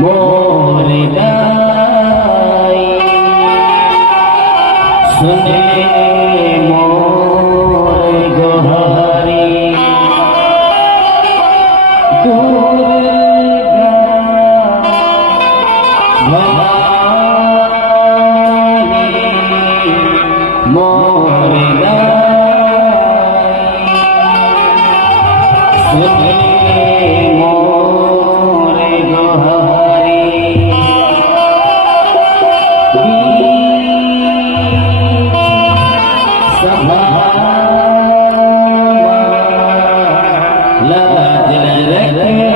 मोरे दाई सुने मोरे गोहारी दुर्गा भवानी मोरे दाई सुने मोरे गोहारी सभा लाज रखे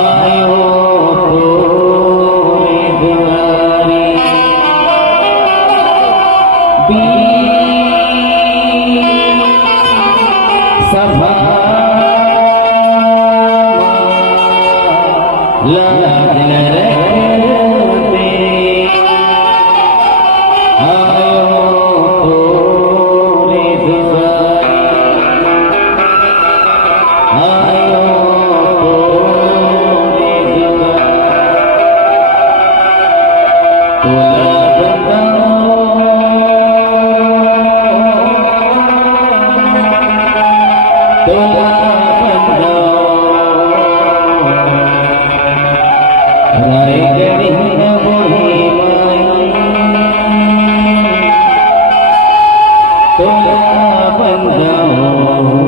आयो तोरे दुआरी सभा लाज रखे आयो तोरे दुआरी आयो तोरे दुआरी तोला रायगढ़ी बोही माई तोला बंदाओ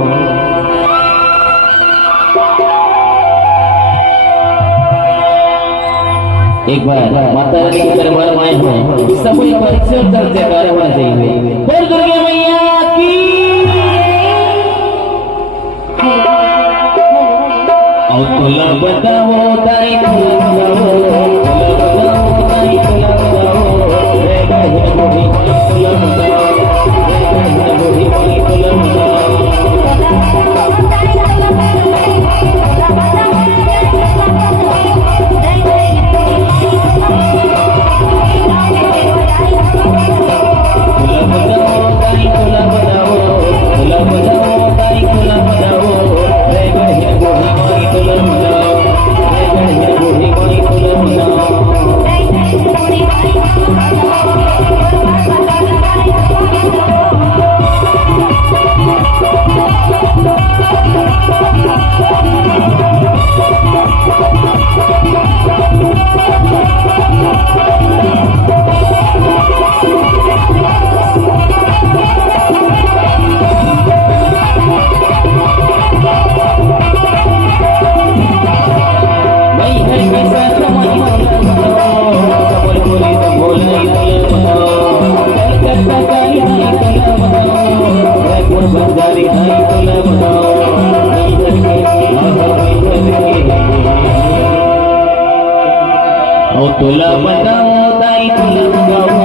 एक बार माता रानी के दरबार में आए हैं सब एक बार सिर दर्द से गाने होना चाहिए बोल दुर्गा मैया की और तोला बताओ ताई तोला बताओ ताई तोला बताओ रे गाहे बोही तोला बताओ रे गाहे बोही तोला बताओ तोला बताओ ताई तोला बताओ